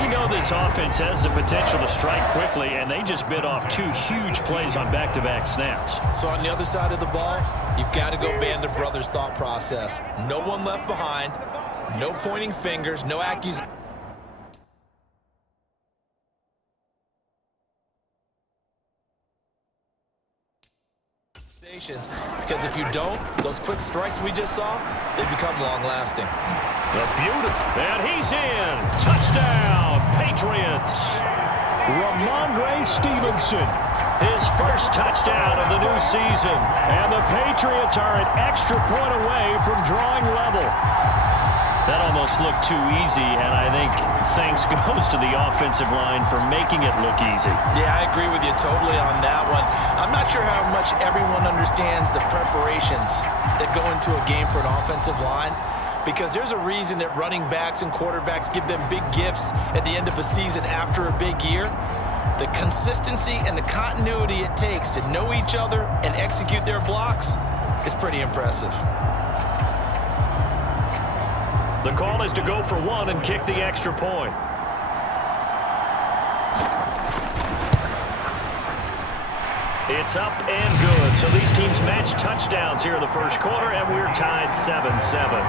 We know this offense has the potential to strike quickly, and they just bit off 2 huge plays on back-to-back snaps. So on the other side of the ball, you've got to go band of brothers thought process. No one left behind, no pointing fingers, no accusations. Because if you don't, those quick strikes we just saw, they become long-lasting. The beautiful, and he's in. Touchdown, Patriots. Ramondre Stevenson, his first touchdown of the new season. And the Patriots are an extra point away from drawing level. That almost looked too easy, and I think thanks goes to the offensive line for making it look easy. Yeah, I agree with you totally on that one. I'm not sure how much everyone understands the preparations that go into a game for an offensive line, because there's a reason that running backs and quarterbacks give them big gifts at the end of a season after a big year. The consistency and the continuity it takes to know each other and execute their blocks is pretty impressive. The call is to go for 1 and kick the extra point. It's up and good. So these teams match touchdowns here in the first quarter, and we're tied 7-7.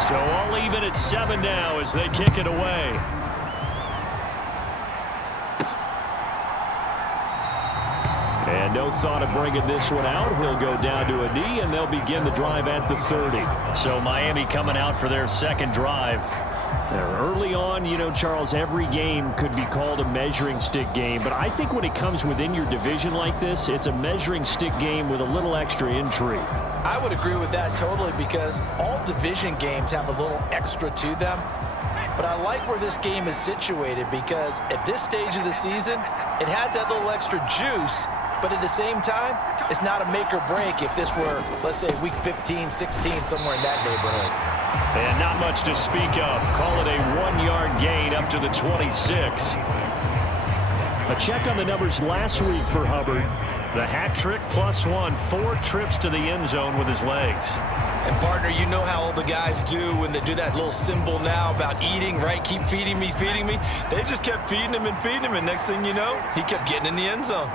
So all even at 7 now as they kick it away. And no thought of bringing this one out. He'll go down to a knee, and they'll begin the drive at the 30. So Miami coming out for their second drive. Early on, you know, Charles, every game could be called a measuring stick game. But I think when it comes within your division like this, it's a measuring stick game with a little extra intrigue. I would agree with that totally, because all division games have a little extra to them. But I like where this game is situated, because at this stage of the season, it has that little extra juice. But at the same time, it's not a make or break if this were, let's say, week 15, 16, somewhere in that neighborhood. And not much to speak of. Call it a 1-yard gain up to the 26. A check on the numbers last week for Hubbard. The hat trick +1, 4 trips to the end zone with his legs. And, partner, you know how all the guys do when they do that little symbol now about eating, right? Keep feeding me, feeding me. They just kept feeding him, and next thing you know, he kept getting in the end zone.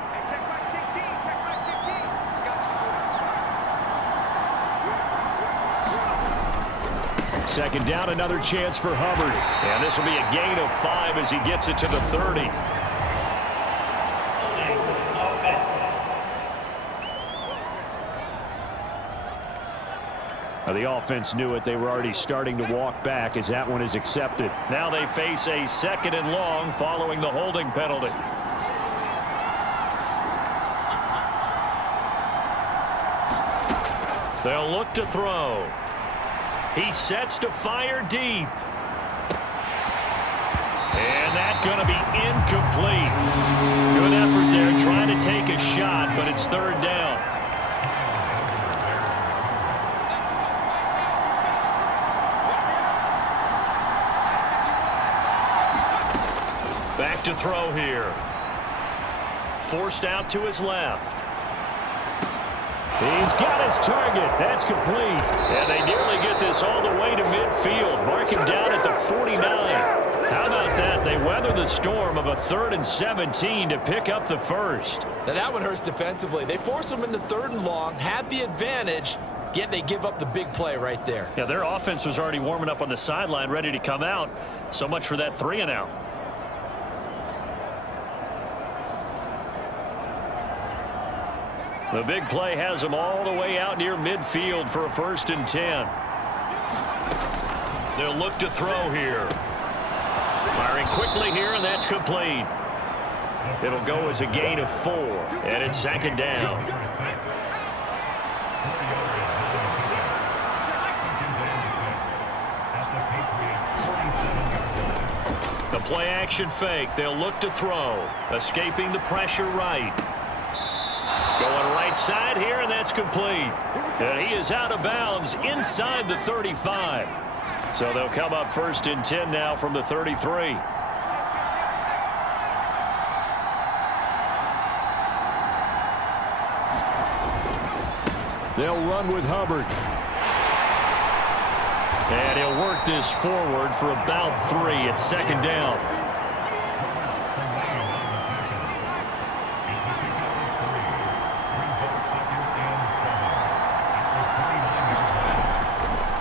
Second down, another chance for Hubbard. And this will be a gain of 5 as he gets it to the 30. The offense knew it. They were already starting to walk back as that one is accepted. Now they face a 2nd and long following the holding penalty. They'll look to throw. He sets to fire deep. And that's going to be incomplete. Good effort there trying to take a shot, but it's 3rd down. Back to throw here. Forced out to his left. He's got his target. That's complete. And they nearly get this all the way to midfield. Mark him down at the 49. How about that? They weather the storm of a 3rd and 17 to pick up the first. Now that one hurts defensively. They force him into 3rd and long, had the advantage, yet they give up the big play right there. Yeah, their offense was already warming up on the sideline, ready to come out. So much for that 3 and out. The big play has them all the way out near midfield for a 1st and 10. They'll look to throw here. Firing quickly here, and that's complete. It'll go as a gain of 4, and it's 2nd down. The play action fake. They'll look to throw. Escaping the pressure right. Going right side here, and that's complete. And he is out of bounds inside the 35. So they'll come up 1st and 10 now from the 33. They'll run with Hubbard. And he'll work this forward for about 3 at second down.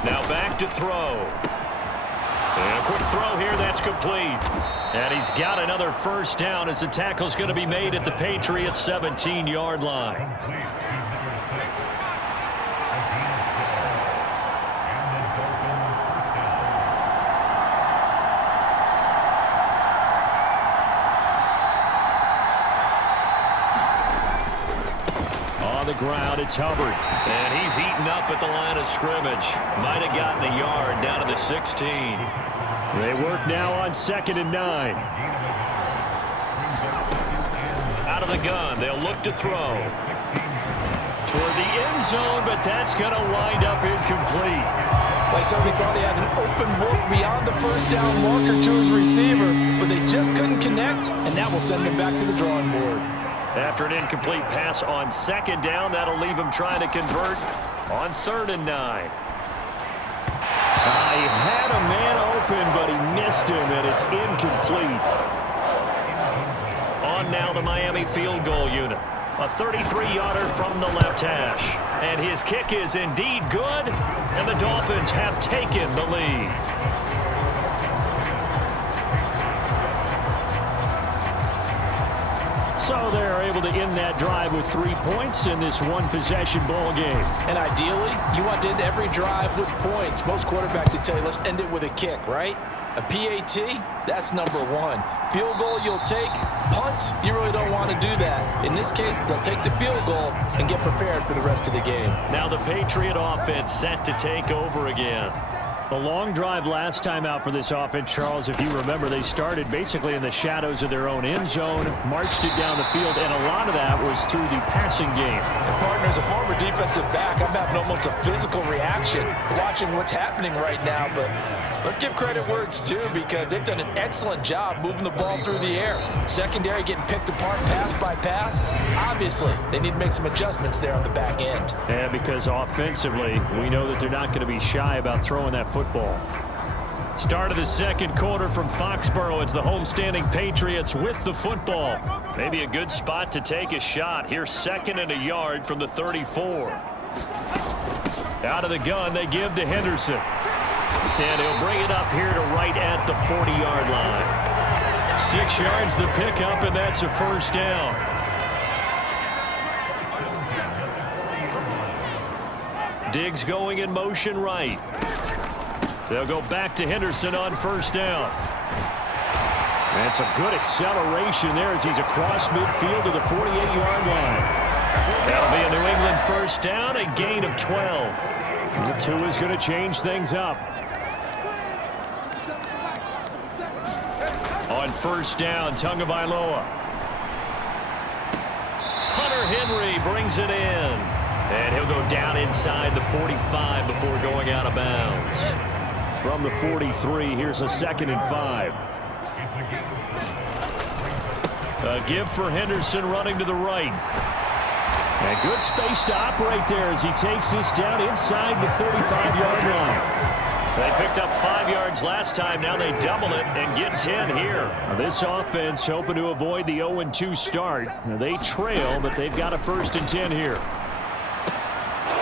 Now back to throw. And a quick throw here, that's complete. And he's got another first down as the tackle's going to be made at the Patriots' 17-yard line. On the ground, it's Hubbard. And he's eaten up at the line of scrimmage. Might have gotten a yard down to the 16. They work now on 2nd and 9. Out of the gun, they'll look to throw. Toward the end zone, but that's going to wind up incomplete. Like somebody thought he had an open look beyond the first down marker to his receiver, but they just couldn't connect, and that will send him back to the drawing board. After an incomplete pass on 2nd down, that'll leave him trying to convert on 3rd and 9. He had a man open, but he missed him, and it's incomplete. On now the Miami field goal unit. A 33-yarder from the left hash. And his kick is indeed good, and the Dolphins have taken the lead. So they're able to end that drive with 3 points in this one-possession ball game. And ideally, you want to end every drive with points. Most quarterbacks would tell you, let's end it with a kick, right? A PAT, that's number 1. Field goal you'll take. Punts, you really don't want to do that. In this case, they'll take the field goal and get prepared for the rest of the game. Now the Patriot offense set to take over again. A long drive last time out for this offense, Charles. If you remember, they started basically in the shadows of their own end zone, marched it down the field, and a lot of that was through the passing game. And partner, as a former defensive back, I'm having almost a physical reaction watching what's happening right now. But let's give credit where it's due, because they've done an excellent job moving the ball through the air. Secondary getting picked apart pass by pass. Obviously, they need to make some adjustments there on the back end. And because offensively, we know that they're not going to be shy about throwing that football. Start of the second quarter from Foxborough. It's the homestanding Patriots with the football. Maybe a good spot to take a shot. Here's 2nd and a yard from the 34. Out of the gun, they give to Henderson. And he'll bring it up here to right at the 40-yard line. 6 yards the pickup, and that's a first down. Diggs going in motion right. They'll go back to Henderson on first down. That's a good acceleration there as he's across midfield to the 48-yard line. That'll be a New England first down, a gain of 12. The 2 is going to change things up. On first down, Tagovailoa. Hunter Henry brings it in. And he'll go down inside the 45 before going out of bounds. From the 43, here's a 2nd and 5. A give for Henderson running to the right. And good space to operate there as he takes this down inside the 35-yard line. They picked up 5 yards last time. Now they double it and get 10 here. Now this offense hoping to avoid the 0-2 start. Now they trail, but they've got a 1st and 10 here.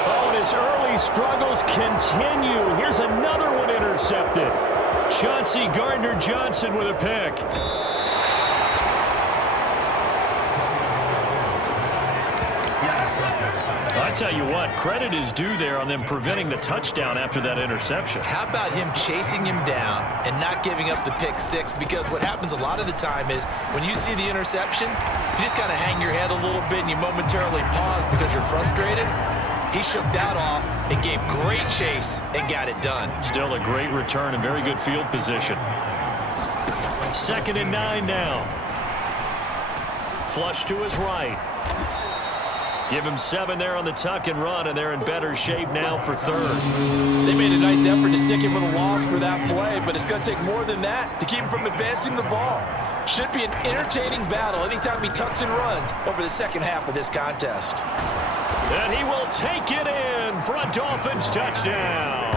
Oh, and his early struggles continue. Here's another one intercepted. Chauncey Gardner-Johnson with a pick. I tell you what, credit is due there on them preventing the touchdown after that interception. How about him chasing him down and not giving up the pick 6? Because what happens a lot of the time is when you see the interception, you just kind of hang your head a little bit and you momentarily pause because you're frustrated. He shook that off and gave great chase and got it done. Still a great return and very good field position. 2nd and 9 now. Flush to his right. Give him 7 there on the tuck and run, and they're in better shape now for 3rd. They made a nice effort to stick him with a loss for that play, but it's going to take more than that to keep him from advancing the ball. Should be an entertaining battle anytime he tucks and runs over the second half of this contest. And he will take it in for a Dolphins touchdown.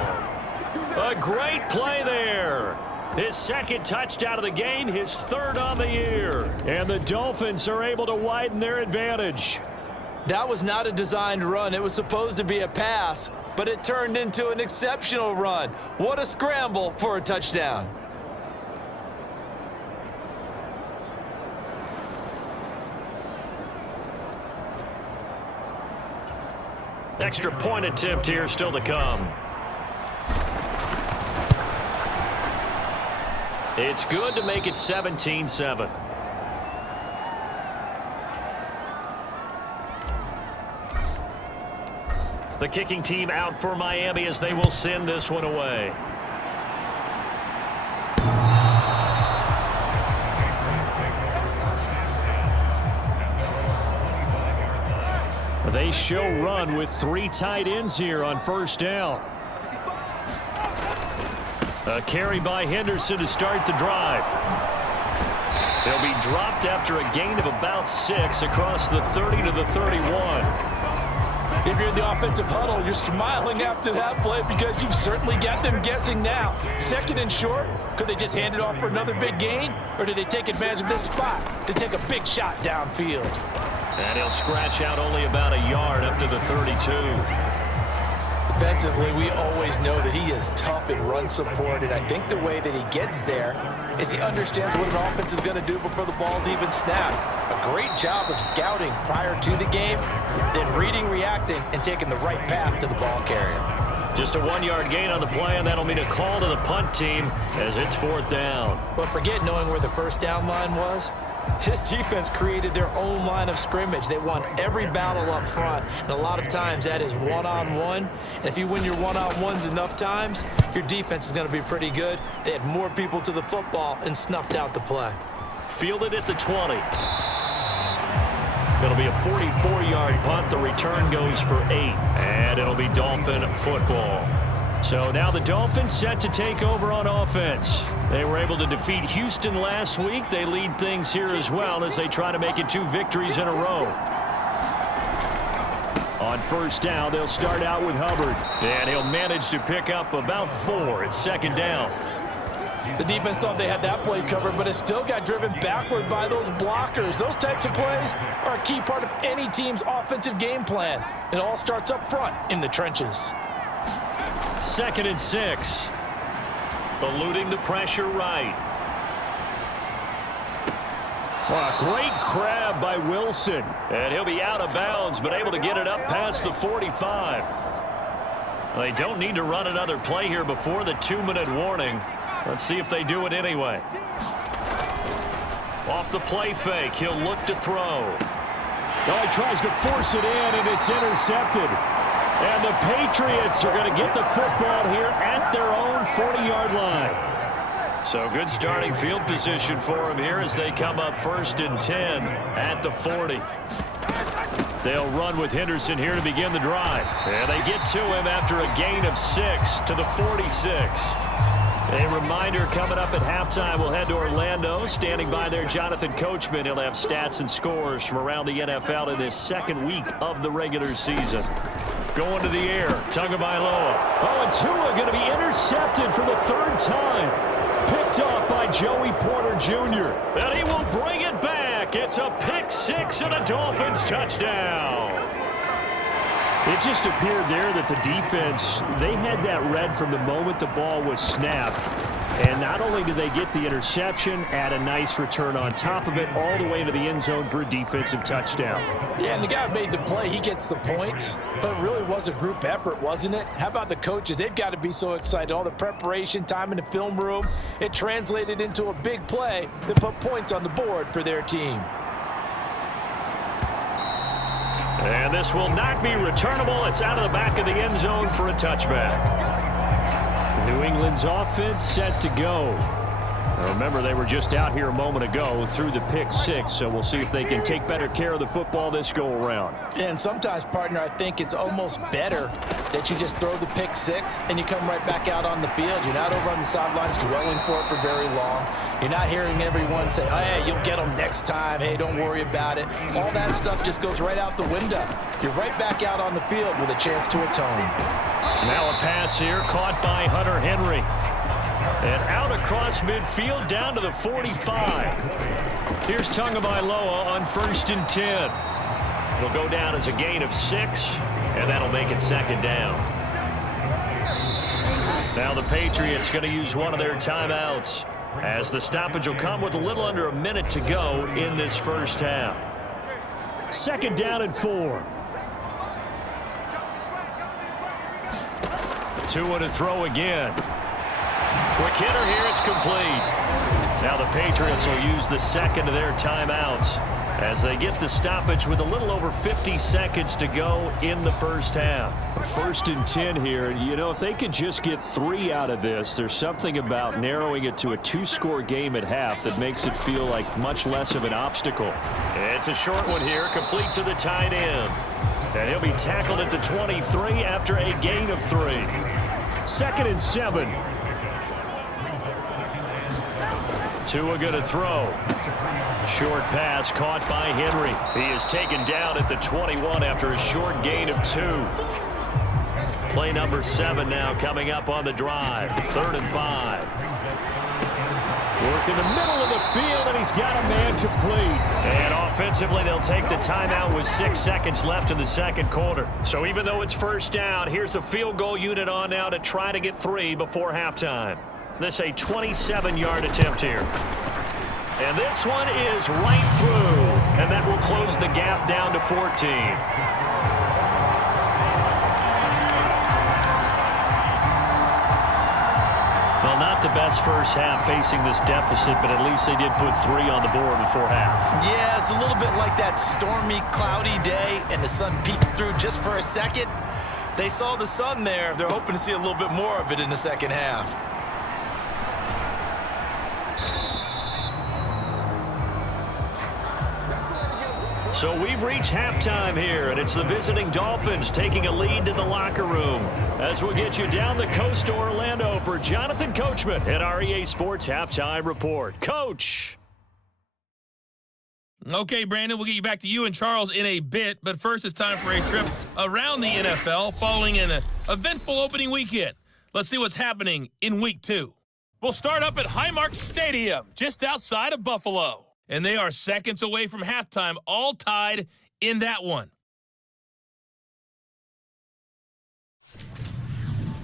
A great play there. His second touchdown of the game, his third on the year. And the Dolphins are able to widen their advantage. That was not a designed run. It was supposed to be a pass, but it turned into an exceptional run. What a scramble for a touchdown. Extra point attempt here still to come. It's good to make it 17-7. The kicking team out for Miami as they will send this one away. They show run with 3 tight ends here on first down. A carry by Henderson to start the drive. He'll be dropped after a gain of about 6 across the 30 to the 31. If you're in the offensive huddle, you're smiling after that play because you've certainly got them guessing now. Second and short, could they just hand it off for another big gain? Or did they take advantage of this spot to take a big shot downfield? And he'll scratch out only about a yard up to the 32. Defensively, we always know that he is tough in run support, and I think the way that he gets there is he understands what an offense is going to do before the ball's even snapped. A great job of scouting prior to the game, then reading, reacting, and taking the right path to the ball carrier. Just a 1-yard gain on the play, and that'll mean a call to the punt team as it's 4th down. But forget knowing where the first down line was. This defense created their own line of scrimmage. They won every battle up front, and a lot of times that is one-on-one. And if you win your one-on-ones enough times, your defense is going to be pretty good. They had more people to the football and snuffed out the play. Fielded at the 20. It'll be a 44-yard punt. The return goes for 8, and it'll be Dolphin football. So now the Dolphins set to take over on offense. They were able to defeat Houston last week. They lead things here as well as they try to make it 2 victories in a row. On first down, they'll start out with Hubbard. And he'll manage to pick up about 4 at second down. The defense thought they had that play covered, but it still got driven backward by those blockers. Those types of plays are a key part of any team's offensive game plan. It all starts up front in the trenches. 2nd and 6. Eluding the pressure right. Well, a great grab by Wilson. And he'll be out of bounds, but able to get it up past the 45. They don't need to run another play here before the 2-minute warning. Let's see if they do it anyway. Off the play fake, he'll look to throw. No, he tries to force it in, and it's intercepted. And the Patriots are going to get the football here at their own 40-yard line. So good starting field position for him here as they come up 1st and 10 at the 40. They'll run with Henderson here to begin the drive. And they get to him after a gain of 6 to the 46. A reminder coming up at halftime, we'll head to Orlando. Standing by there, Jonathan Coachman. He'll have stats and scores from around the NFL in this 2nd week of the regular season. Going to the air, Tagovailoa. Oh, and Tua going to be intercepted for the 3rd time. Picked off by Joey Porter Jr. And he will bring it back. It's a pick 6 and a Dolphins touchdown. It just appeared there that the defense, they had that read from the moment the ball was snapped. And not only did they get the interception, add a nice return on top of it, all the way into the end zone for a defensive touchdown. Yeah, and the guy made the play. He gets the points. But it really was a group effort, wasn't it? How about the coaches? They've got to be so excited. All the preparation, time in the film room, it translated into a big play that put points on the board for their team. And this will not be returnable. It's out of the back of the end zone for a touchback. New England's offense set to go. Remember, they were just out here a moment ago through the pick six, so we'll see if they can take better care of the football this go-around. And sometimes, partner, I think it's almost better that you just throw the pick six and you come right back out on the field. You're not over on the sidelines dwelling for it for very long. You're not hearing everyone say, oh, hey, you'll get them next time. Hey, don't worry about it. All that stuff just goes right out the window. You're right back out on the field with a chance to atone. Now a pass here caught by Hunter Henry. And out across midfield down to the 45. Here's Tagovailoa on 1st and 10. It'll go down as a gain of 6, and that'll make it 2nd down. Now the Patriots going to use one of their timeouts, as the stoppage will come with a little under a minute to go in this first half. 2nd down and 4. Tua to throw again. Quick hitter here, it's complete. Now the Patriots will use the second of their timeouts as they get the stoppage with a little over 50 seconds to go in the first half. 1st and 10 here. You know, if they could just get 3 out of this, there's something about narrowing it to a 2-score game at half that makes it feel like much less of an obstacle. It's a short one here, complete to the tight end. And he'll be tackled at the 23 after a gain of 3. 2nd and 7. Tua going to throw. Short pass caught by Henry. He is taken down at the 21 after a short gain of 2. Play number 7 now coming up on the drive. 3rd and 5. Work in the middle of the field, and he's got a man complete. And offensively, they'll take the timeout with 6 seconds left in the second quarter. So even though it's 1st down, here's the field goal unit on now to try to get 3 before halftime. This a 27-yard attempt here. And this one is right through. And that will close the gap down to 14. Well, not the best first half facing this deficit, but at least they did put 3 on the board before half. Yeah, it's a little bit like that stormy, cloudy day, and the sun peeks through just for a second. They saw the sun there. They're hoping to see a little bit more of it in the second half. So we've reached halftime here, and it's the visiting Dolphins taking a lead to the locker room. As we'll get you down the coast to Orlando for Jonathan Coachman at our EA Sports Halftime Report. Coach. Okay, Brandon, we'll get you back to you and Charles in a bit, but first it's time for a trip around the NFL following an eventful opening weekend. Let's see what's happening in Week 2. We'll start up at Highmark Stadium, just outside of Buffalo. And they are seconds away from halftime, all tied in that one.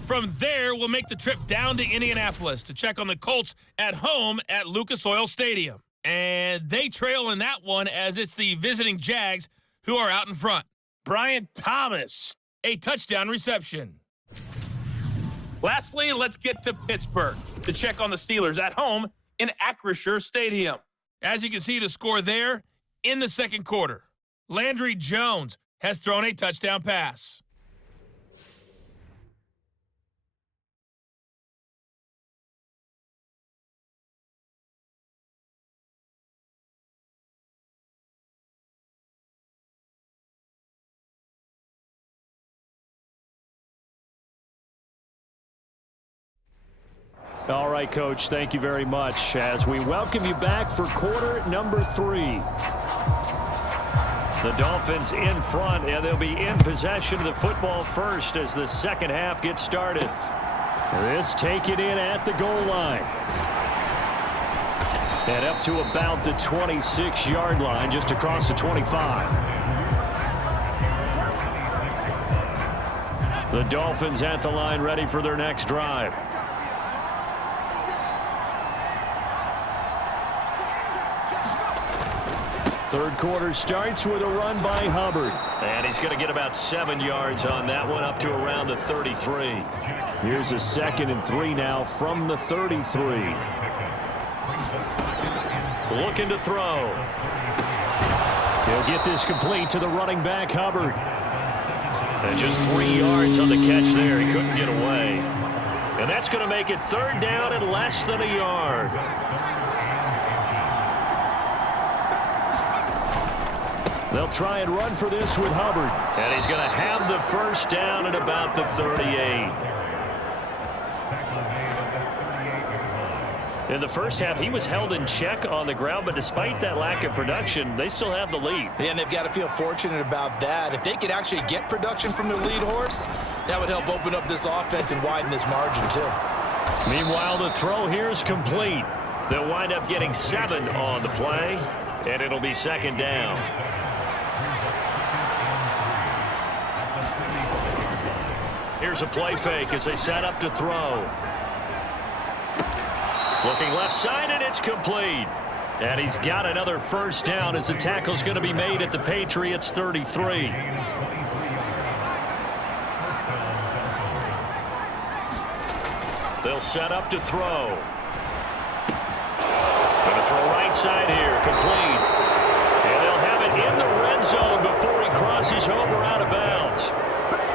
From there, we'll make the trip down to Indianapolis to check on the Colts at home at Lucas Oil Stadium. And they trail in that one as it's the visiting Jags who are out in front. Brian Thomas, a touchdown reception. Lastly, let's get to Pittsburgh to check on the Steelers at home in Acrisure Stadium. As you can see the score there in the second quarter. Landry Jones has thrown a touchdown pass. All right, Coach, thank you very much as we welcome you back for quarter number 3. The Dolphins in front, and they'll be in possession of the football first as the second half gets started. This taken in at the goal line. And up to about the 26-yard line, just across the 25. The Dolphins at the line ready for their next drive. Third quarter starts with a run by Hubbard. And he's going to get about 7 yards on that one, up to around the 33. Here's a 2nd and 3 now from the 33. Looking to throw. He'll get this complete to the running back, Hubbard. And just 3 yards on the catch there. He couldn't get away. And that's going to make it third down and less than a yard. They'll try and run for this with Hubbard. And he's going to have the first down at about the 38. In the first half, he was held in check on the ground, but despite that lack of production, they still have the lead. And they've got to feel fortunate about that. If they could actually get production from their lead horse, that would help open up this offense and widen this margin too. Meanwhile, the throw here is complete. They'll wind up getting 7 on the play, and it'll be second down. Here's a play fake as they set up to throw. Looking left side, and it's complete. And he's got another first down as the tackle's going to be made at the Patriots' 33. They'll set up to throw. Going to throw right side here, complete. And they'll have it in the red zone before he crosses over out of bounds.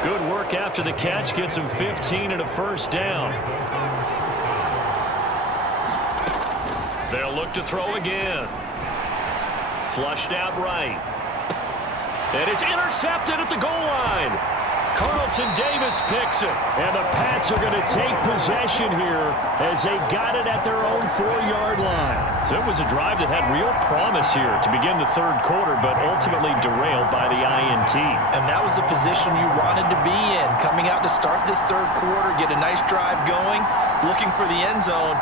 Good work after the catch, gets him 15 and a first down. They'll look to throw again. Flushed out right. And it's intercepted at the goal line. Carlton Davis picks it. And the Pats are going to take possession here as they've got it at their own 4-yard line. So it was a drive that had real promise here to begin the third quarter, but ultimately derailed by the INT. And that was the position you wanted to be in. Coming out to start this third quarter, get a nice drive going, looking for the end zone.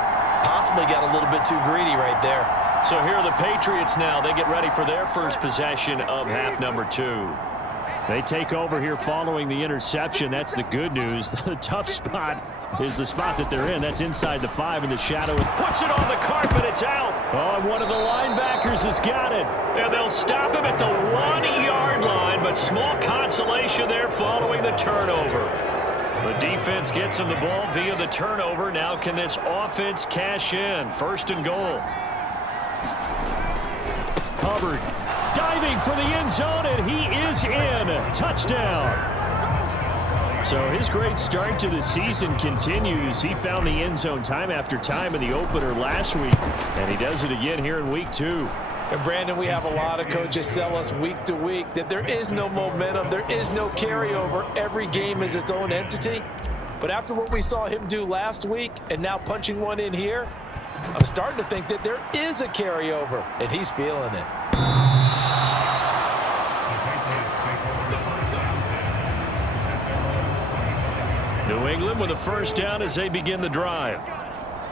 Possibly got a little bit too greedy right there. So here are the Patriots now. They get ready for their first possession of half number 2. They take over here following the interception. That's the good news. The tough spot is the spot that they're in. That's inside the 5 in the shadow. It puts it on the carpet. It's out. Oh, and one of the linebackers has got it. And they'll stop him at the 1-yard line, but small consolation there following the turnover. The defense gets him the ball via the turnover. Now can this offense cash in? First and goal. Hubbard diving for the end zone, and he is in. Touchdown. So his great start to the season continues. He found the end zone time after time in the opener last week, and he does it again here in week 2. And Brandon, we have a lot of coaches sell us week to week that there is no momentum, there is no carryover. Every game is its own entity. But after what we saw him do last week and now punching one in here, I'm starting to think that there is a carryover, and he's feeling it. New England with a first down as they begin the drive.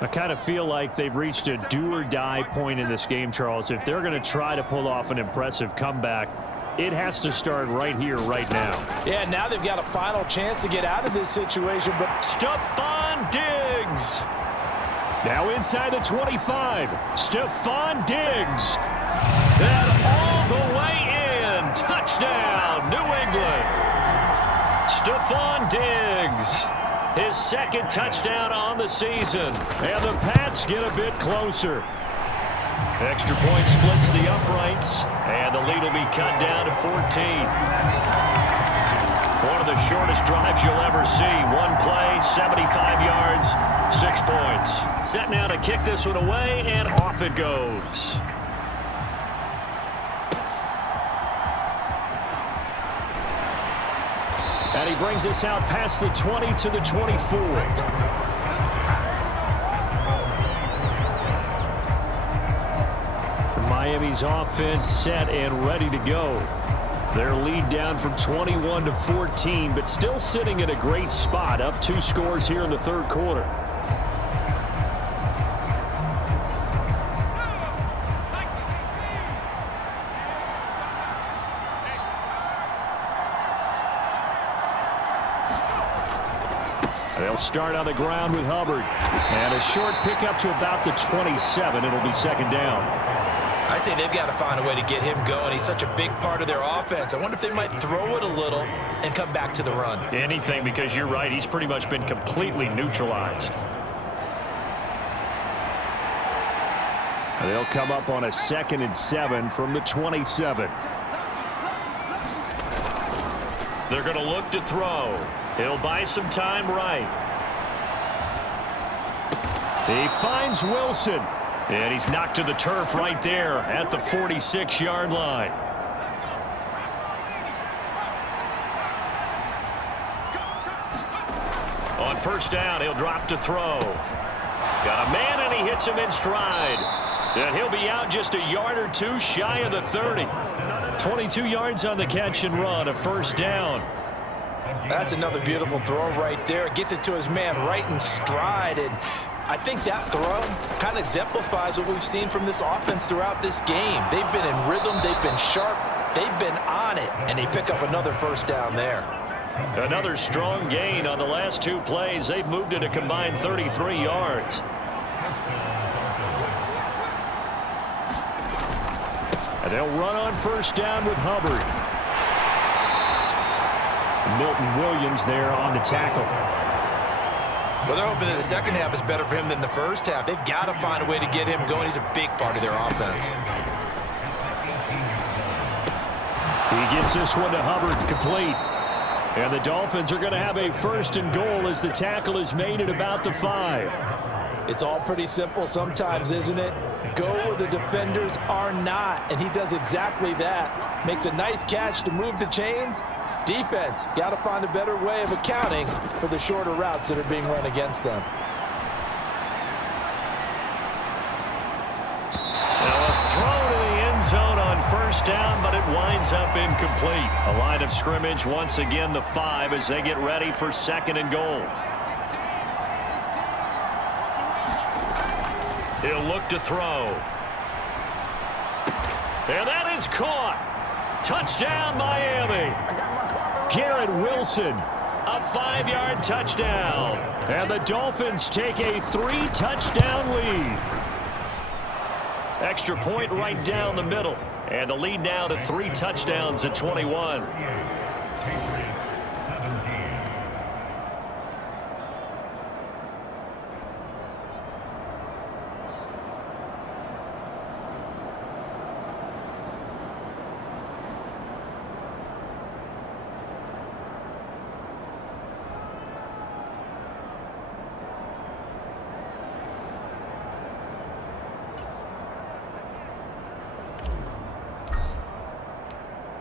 I kind of feel like they've reached a do-or-die point in this game, Charles. If they're going to try to pull off an impressive comeback, it has to start right here, right now. Yeah, now they've got a final chance to get out of this situation, but Stephon Diggs. Now inside the 25. Stephon Diggs. And all the way in. Touchdown, New England. Stephon Diggs. His second touchdown on the season. And the Pats get a bit closer. Extra point splits the uprights. And the lead will be cut down to 14. One of the shortest drives you'll ever see. One play, 75 yards, 6 points. Set now to kick this one away, and off it goes. And he brings us out past the 20 to the 24. Miami's offense set and ready to go. Their lead down from 21 to 14, but still sitting in a great spot, up 2 scores here in the third quarter. They'll start on the ground with Hubbard. And a short pickup to about the 27. It'll be second down. I'd say they've got to find a way to get him going. He's such a big part of their offense. I wonder if they might throw it a little and come back to the run. Anything, because you're right. He's pretty much been completely neutralized. They'll come up on a 2nd and 7 from the 27. They're going to look to throw. He'll buy some time right. He finds Wilson. And he's knocked to the turf right there at the 46-yard line. On first down, he'll drop to throw. Got a man, and he hits him in stride. And he'll be out just a yard or two shy of the 30. 22 yards on the catch and run, a first down. That's another beautiful throw right there. Gets it to his man right in stride. And I think that throw kind of exemplifies what we've seen from this offense throughout this game. They've been in rhythm. They've been sharp. They've been on it. And they pick up another first down there. Another strong gain on the last two plays. They've moved it a combined 33 yards. And they'll run on first down with Hubbard. Milton Williams there on the tackle. Well, they're hoping that the second half is better for him than the first half. They've got to find a way to get him going. He's a big part of their offense. He gets this one to Hubbard, complete. And the Dolphins are going to have a first and goal as the tackle is made at about the 5. It's all pretty simple sometimes, isn't it? Go where the defenders are not, and he does exactly that. Makes a nice catch to move the chains. Defense got to find a better way of accounting for the shorter routes that are being run against them. Now a throw to the end zone on first down, but it winds up incomplete. A line of scrimmage, once again the 5 as they get ready for second and goal. He'll look to throw. And that is caught. Touchdown, Miami. Garrett Wilson, a 5-yard touchdown. And the Dolphins take a 3-touchdown lead. Extra point right down the middle. And the lead now to 3 touchdowns at 21.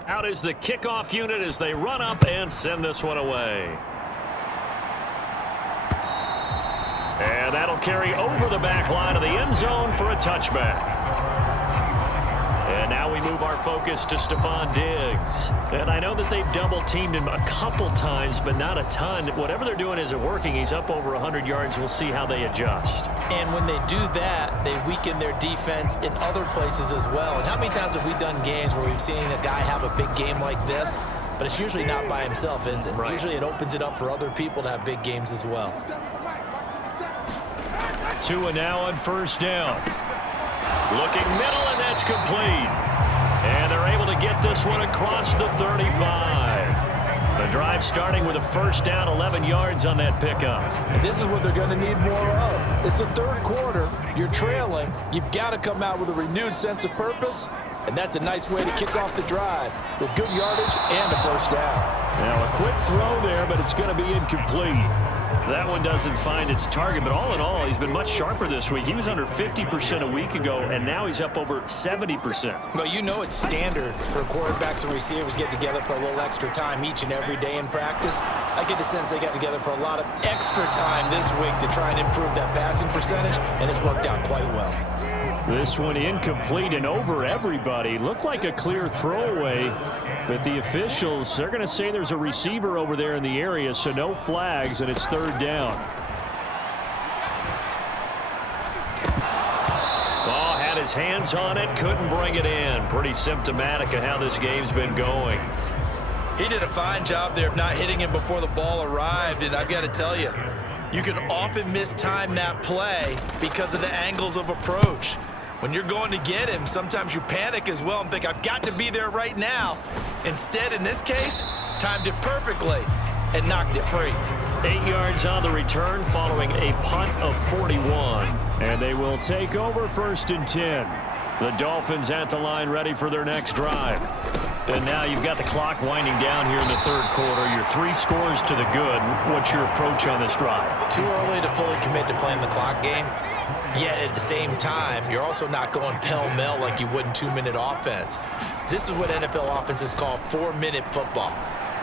Out is the kickoff unit as they run up and send this one away. And that'll carry over the back line of the end zone for a touchback. And now we move our focus to Stephon Diggs. And I know that they've double-teamed him a couple times, but not a ton. Whatever they're doing isn't working. He's up over 100 yards. We'll see how they adjust. And when they do that, they weaken their defense in other places as well. And how many times have we done games where we've seen a guy have a big game like this, but it's usually not by himself, is it? Right. Usually it opens it up for other people to have big games as well. Tua now on first down. Looking middle, and that's complete. And they're able to get this one across the 35. The drive starting with a first down, 11 yards on that pickup. And this is what they're going to need more of. It's the third quarter. You're trailing. You've got to come out with a renewed sense of purpose, and that's a nice way to kick off the drive with good yardage and a first down. Now a quick throw there, but it's going to be incomplete. That one doesn't find its target, but all in all, he's been much sharper this week. He was under 50% a week ago, and now he's up over 70%. Well, you know it's standard for quarterbacks and receivers get together for a little extra time each and every day in practice. I get the sense they got together for a lot of extra time this week to try and improve that passing percentage, and it's worked out quite well. This one incomplete and over everybody. Looked like a clear throwaway, but the officials, they're going to say there's a receiver over there in the area, so no flags, and it's third down. Ball had his hands on it, couldn't bring it in. Pretty symptomatic of how this game's been going. He did a fine job there of not hitting him before the ball arrived, and I've got to tell you, you can often mistime that play because of the angles of approach. When you're going to get him, sometimes you panic as well and think, I've got to be there right now. Instead, in this case, timed it perfectly and knocked it free. 8 yards on the return following a punt of 41. And they will take over first and 10. The Dolphins at the line ready for their next drive. And now you've got the clock winding down here in the third quarter. You're 3 scores to the good. What's your approach on this drive? Too early to fully commit to playing the clock game. Yet at the same time, you're also not going pell-mell like you would in 2-minute offense. This is what NFL offenses call 4-minute football.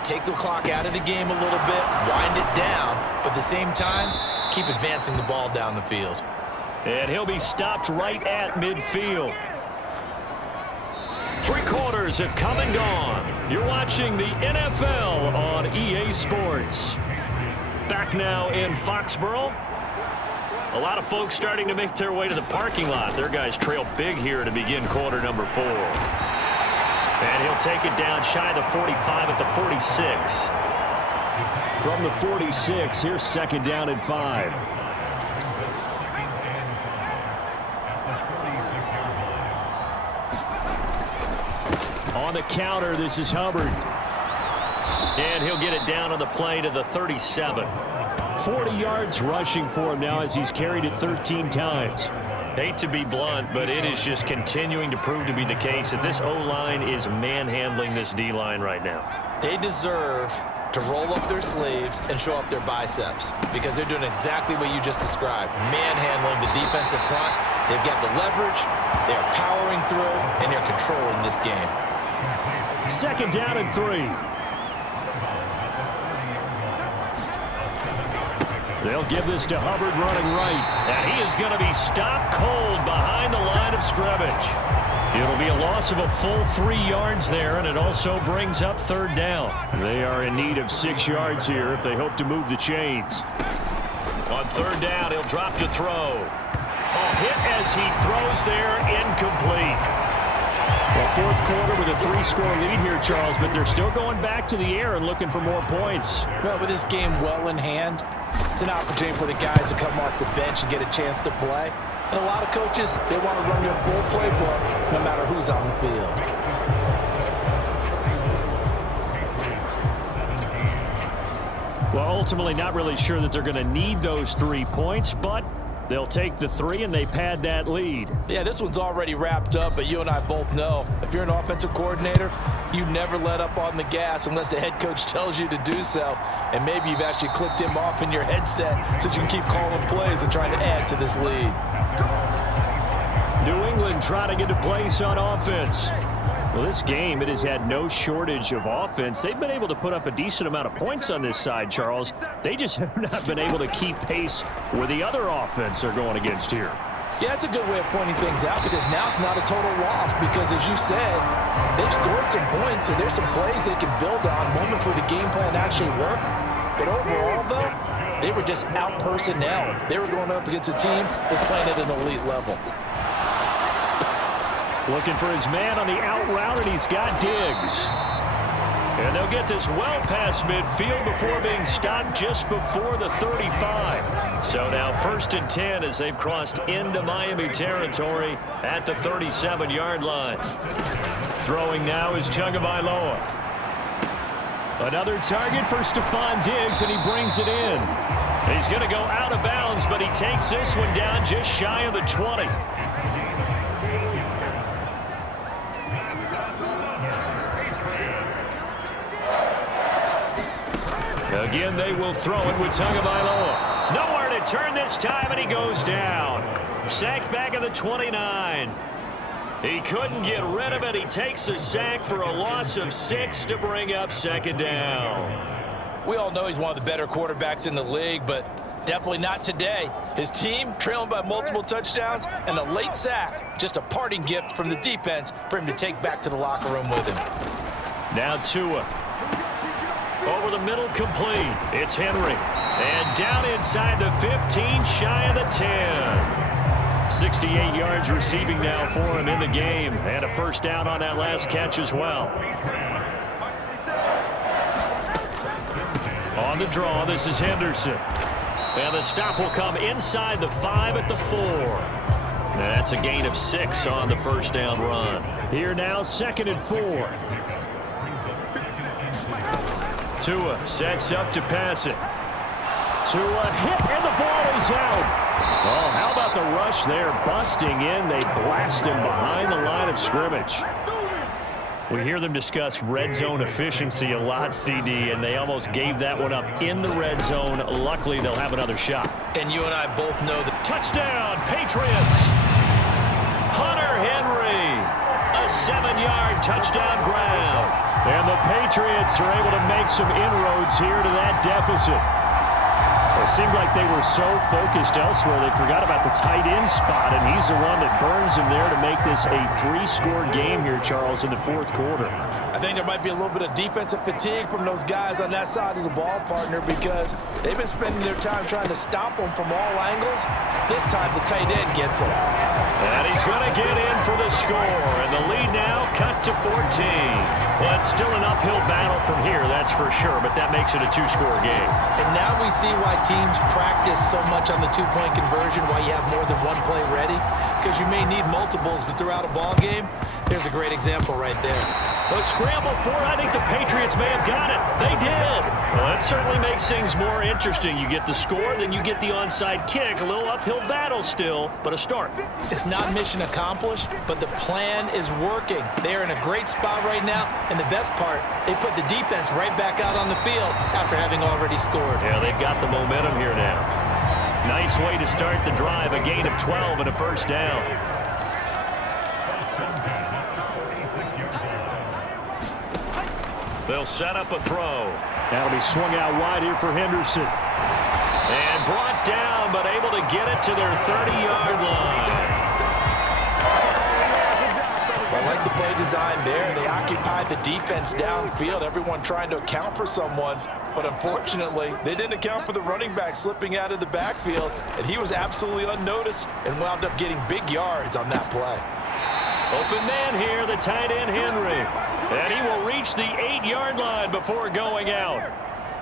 Take the clock out of the game a little bit, wind it down, but at the same time, keep advancing the ball down the field. And he'll be stopped right at midfield. 3 quarters have come and gone. You're watching the NFL on EA Sports. Back now in Foxborough. A lot of folks starting to make their way to the parking lot. Their guys trail big here to begin quarter number 4. And he'll take it down shy of the 45 at the 46. From the 46, here's 2nd down and 5. On the counter, this is Hubbard. And he'll get it down on the play to the 37. 40 yards rushing for him now as he's carried it 13 times. Hate to be blunt, but it is just continuing to prove to be the case that this O-line is manhandling this D-line right now. They deserve to roll up their sleeves and show up their biceps because they're doing exactly what you just described, manhandling the defensive front. They've got the leverage, they're powering through, and they're controlling this game. 2nd down and 3. They'll give this to Hubbard running right. And he is going to be stopped cold behind the line of scrimmage. It'll be a loss of a full 3 yards there, and it also brings up 3rd down. They are in need of 6 yards here if they hope to move the chains. On 3rd down, he'll drop to throw. A hit as he throws there, incomplete. Well, 4th quarter with a 3-score lead here, Charles, but they're still going back to the air and looking for more points. Well, with this game well in hand, it's an opportunity for the guys to come off the bench and get a chance to play. And a lot of coaches, they want to run their full playbook no matter who's on the field. Well, ultimately not really sure that they're going to need those 3 points, but they'll take the 3 and they pad that lead. Yeah, this one's already wrapped up, but you and I both know if you're an offensive coordinator, you never let up on the gas unless the head coach tells you to do so. And maybe you've actually clicked him off in your headset so you can keep calling plays and trying to add to this lead. New England trying to get a place on offense. Well, this game, it has had no shortage of offense. They've been able to put up a decent amount of points on this side, Charles. They just have not been able to keep pace where the other offense are going against here. Yeah, that's a good way of pointing things out because now it's not a total loss because, as you said, they've scored some points, so there's some plays they can build on, moments where the game plan actually worked. But overall, though, they were just out-personnel. They were going up against a team that's playing at an elite level. Looking for his man on the out route, and he's got Diggs. And they'll get this well past midfield before being stopped just before the 35. So now 1st and 10 as they've crossed into Miami territory at the 37-yard line. Throwing now is Tagovailoa. Another target for Stephon Diggs, and he brings it in. He's going to go out of bounds, but he takes this one down just shy of the 20. Again, they will throw it with Tagovailoa. Nowhere to turn this time, and he goes down. Sacked back at the 29. He couldn't get rid of it. He takes a sack for a loss of 6 to bring up 2nd down. We all know he's one of the better quarterbacks in the league, but definitely not today. His team trailing by multiple touchdowns and a late sack. Just a parting gift from the defense for him to take back to the locker room with him. Now Tua. Over the middle, complete. It's Henry. And down inside the 15, shy of the 10. 68 yards receiving now for him in the game. And a 1st down on that last catch as well. On the draw, this is Henderson. And the stop will come inside the 5 at the 4. That's a gain of 6 on the 1st down run. Here now, 2nd and 4. Tua sets up to pass it. Tua hit, and the ball is out. Oh, how about the rush there? Busting in. They blast him behind the line of scrimmage. We hear them discuss red zone efficiency a lot, CD, and they almost gave that one up in the red zone. Luckily, they'll have another shot. And you and I both know that. Touchdown, Patriots. Hunter Henry, a 7-yard touchdown grab. And the Patriots are able to make some inroads here to that deficit. It seemed like they were so focused elsewhere, they forgot about the tight end spot, and he's the one that burns him there to make this a 3-score game here, Charles, in the fourth quarter. I think there might be a little bit of defensive fatigue from those guys on that side of the ball, partner, because they've been spending their time trying to stop them from all angles. This time the tight end gets it. And he's going to get in for the score, and the lead now cut to 14. Well, it's still an uphill battle from here, that's for sure, but that makes it a 2-score game. And now we see why teams practice so much on the 2-point conversion, why you have more than one play ready, because you may need multiples to throw out a ball game. There's a great example right there. The scramble for it, I think the Patriots may have got it. They did. Well, that certainly makes things more interesting. You get the score, then you get the onside kick. A little uphill battle still, but a start. It's not mission accomplished, but the plan is working. They're in a great spot right now, and the best part, they put the defense right back out on the field after having already scored. Yeah, they've got the momentum here now. Nice way to start the drive, a gain of 12 and a first down. They'll set up a throw. That'll be swung out wide here for Henderson. And brought down, but able to get it to their 30-yard line. I like the play design there. They occupied the defense downfield, everyone trying to account for someone. But unfortunately, they didn't account for the running back slipping out of the backfield, and he was absolutely unnoticed and wound up getting big yards on that play. Open man here, the tight end Henry. And he will reach the 8-yard line before going out.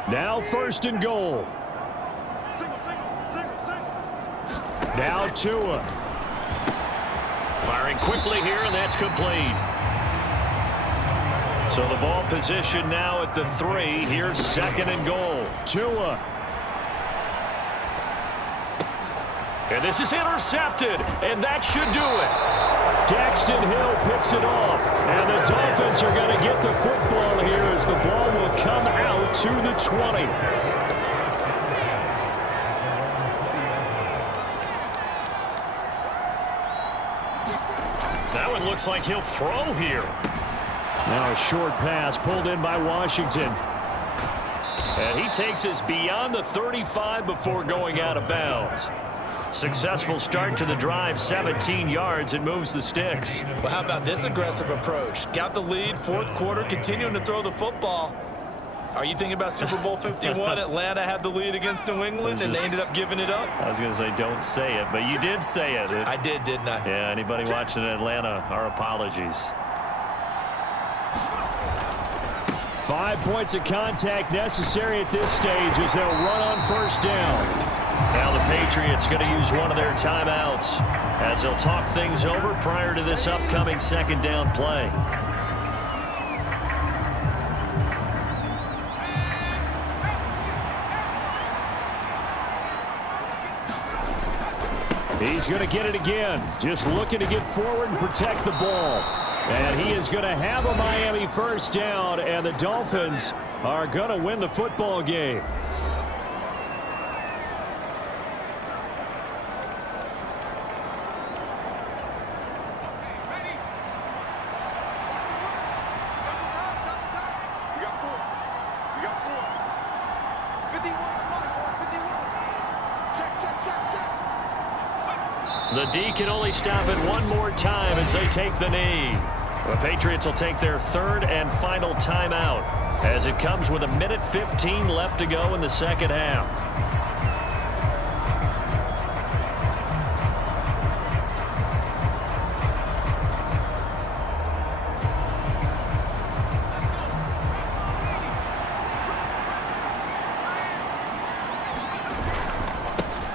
Now 1st and goal. Now Tua. Firing quickly here, and that's complete. So the ball position now at the 3. Here's 2nd and goal. Tua. And this is intercepted, and that should do it. Daxton Hill picks it off, and the Dolphins are going to get the football here as the ball will come out to the 20. That one looks like he'll throw here. Now a short pass pulled in by Washington. And he takes us beyond the 35 before going out of bounds. Successful start to the drive, 17 yards, and moves the sticks. Well, how about this aggressive approach? Got the lead, fourth quarter, continuing to throw the football. Are you thinking about Super Bowl 51? Atlanta had the lead against New England, and they ended up giving it up? I was going to say don't say it, but you did say it. I did, didn't I? Yeah, anybody watching in Atlanta, our apologies. 5 points of contact necessary at this stage as they'll run on 1st down. Now the Patriots going to use one of their timeouts as they'll talk things over prior to this upcoming 2nd down play. He's going to get it again, just looking to get forward and protect the ball. And he is going to have a Miami 1st down, and the Dolphins are going to win the football game. The D can only stop it one more time as they take the knee. The Patriots will take their 3rd and final timeout as it comes with 1:15 left to go in the 2nd half.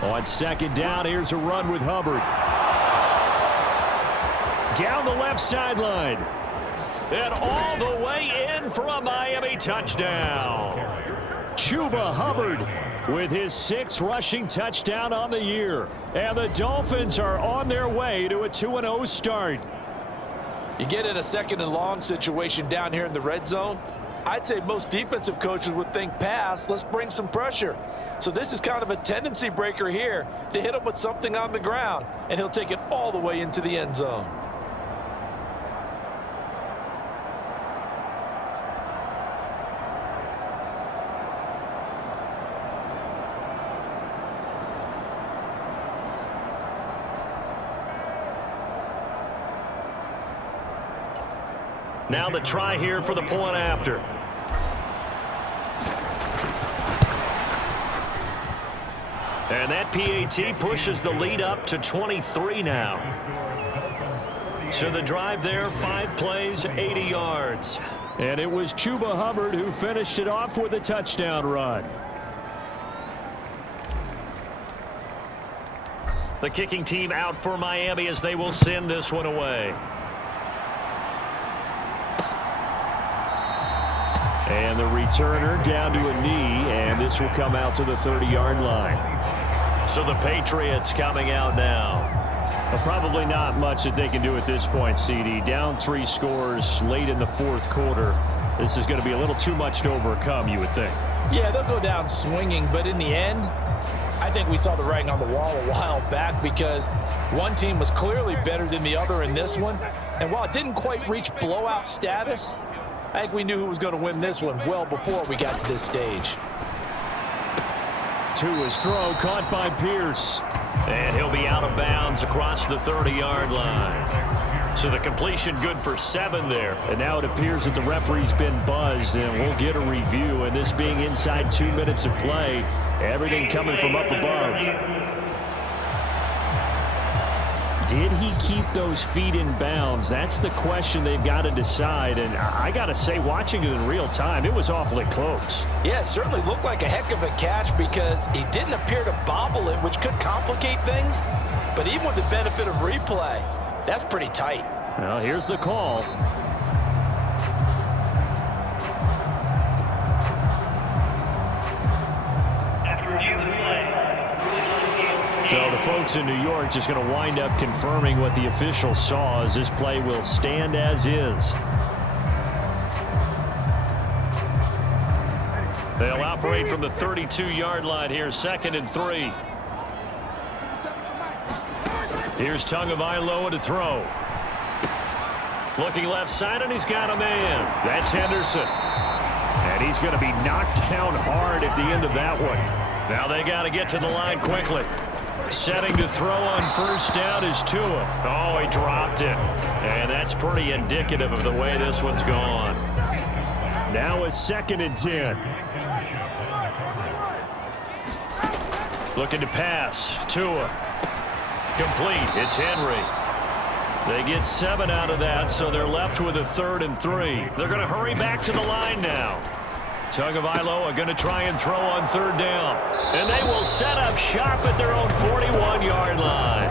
On 2nd down, here's a run with Hubbard. Down the left sideline. And all the way in for a Miami touchdown. Chuba Hubbard with his 6th rushing touchdown on the year. And the Dolphins are on their way to a 2-0 start. You get in a second and long situation down here in the red zone, I'd say most defensive coaches would think pass, let's bring some pressure. So this is kind of a tendency breaker here to hit him with something on the ground, and he'll take it all the way into the end zone. Now the try here for the point after. And that PAT pushes the lead up to 23 now. So the drive there, 5 plays, 80 yards. And it was Chuba Hubbard who finished it off with a touchdown run. The kicking team out for Miami as they will send this one away. And the returner down to a knee, and this will come out to the 30-yard line. So the Patriots coming out now. Well, probably not much that they can do at this point, CD. Down 3 scores late in the fourth quarter. This is going to be a little too much to overcome, you would think. Yeah, they'll go down swinging, but in the end, I think we saw the writing on the wall a while back because one team was clearly better than the other in this one. And while it didn't quite reach blowout status, I think we knew who was going to win this one well before we got to this stage. To his throw, caught by Pierce. And he'll be out of bounds across the 30-yard line. So the completion good for 7 there. And now it appears that the referee's been buzzed, and we'll get a review. And this being inside 2 minutes of play, everything coming from up above. Did he keep those feet in bounds? That's the question they've got to decide. And I got to say, watching it in real time, it was awfully close. Yeah, it certainly looked like a heck of a catch because he didn't appear to bobble it, which could complicate things. But even with the benefit of replay, that's pretty tight. Well, here's the call. So the folks in New York just going to wind up confirming what the official saw as this play will stand as is. They'll operate from the 32-yard line here, 2nd and 3. Here's Tagovailoa to throw. Looking left side, and he's got a man. That's Henderson. And he's going to be knocked down hard at the end of that one. Now they got to get to the line quickly. Setting to throw on first down is Tua. Oh, he dropped it. And that's pretty indicative of the way this one's gone. Now a 2nd and 10. Looking to pass. Tua. Complete. It's Henry. They get 7 out of that, so they're left with a 3rd and 3. They're going to hurry back to the line now. Tagovailoa going to try and throw on 3rd down. And they will set up shop at their own 41-yard line.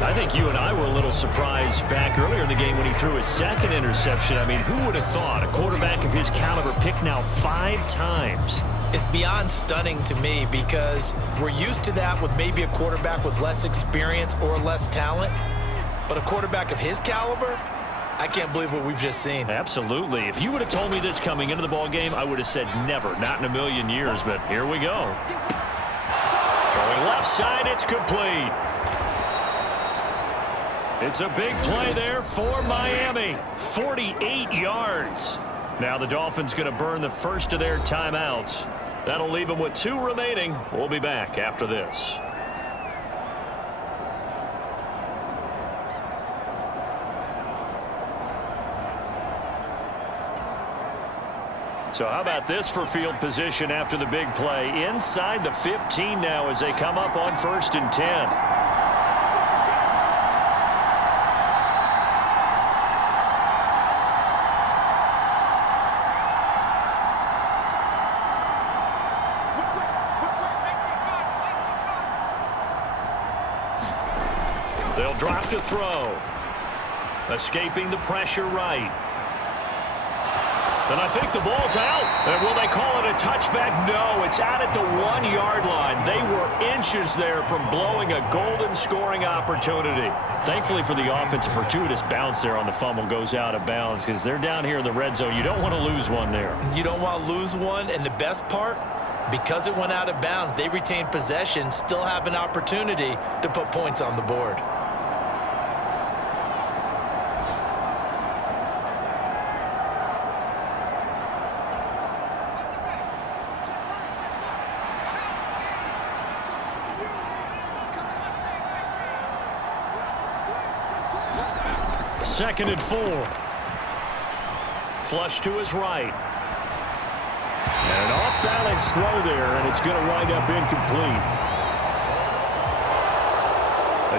I think you and I were a little surprised back earlier in the game when he threw his 2nd interception. I mean, who would have thought a quarterback of his caliber picked now 5 times? It's beyond stunning to me because we're used to that with maybe a quarterback with less experience or less talent. But a quarterback of his caliber, I can't believe what we've just seen. Absolutely. If you would have told me this coming into the ball game, I would have said never, not in a million years. But here we go. Throwing left side, it's complete. It's a big play there for Miami. 48 yards. Now the Dolphins going to burn the first of their timeouts. That'll leave them with 2 remaining. We'll be back after this. So how about this for field position after the big play? Inside the 15 now as they come up on 1st and 10. They'll drop to throw. Escaping the pressure right. And I think the ball's out. And will they call it a touchback? No, it's out at the 1-yard line. They were inches there from blowing a golden scoring opportunity. Thankfully for the offense, a fortuitous bounce there on the fumble goes out of bounds because they're down here in the red zone. You don't want to lose one there. You don't want to lose one, and the best part, because it went out of bounds, they retain possession, still have an opportunity to put points on the board. Second and 4. Flush to his right. And an off-balance throw there, and it's going to wind up incomplete.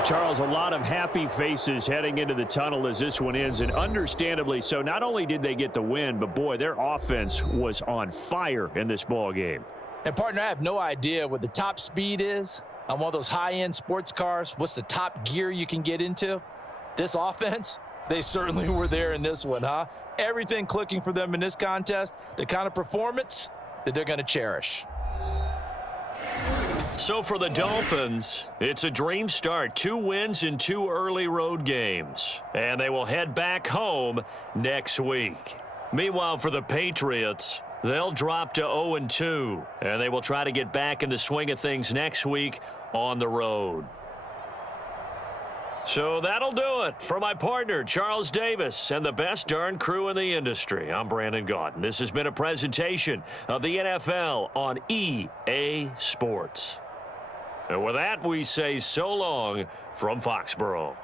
Charles, a lot of happy faces heading into the tunnel as this one ends, and understandably so. Not only did they get the win, but, boy, their offense was on fire in this ball game. And, partner, I have no idea what the top speed is on one of those high-end sports cars. What's the top gear you can get into? This offense, they certainly were there in this one, huh? Everything clicking for them in this contest, the kind of performance that they're going to cherish. So for the Dolphins, it's a dream start. 2 wins in 2 early road games. And they will head back home next week. Meanwhile, for the Patriots, they'll drop to 0-2. And they will try to get back in the swing of things next week on the road. So that'll do it for my partner, Charles Davis, and the best darn crew in the industry. I'm Brandon Gaudin. This has been a presentation of the NFL on EA Sports. And with that, we say so long from Foxborough.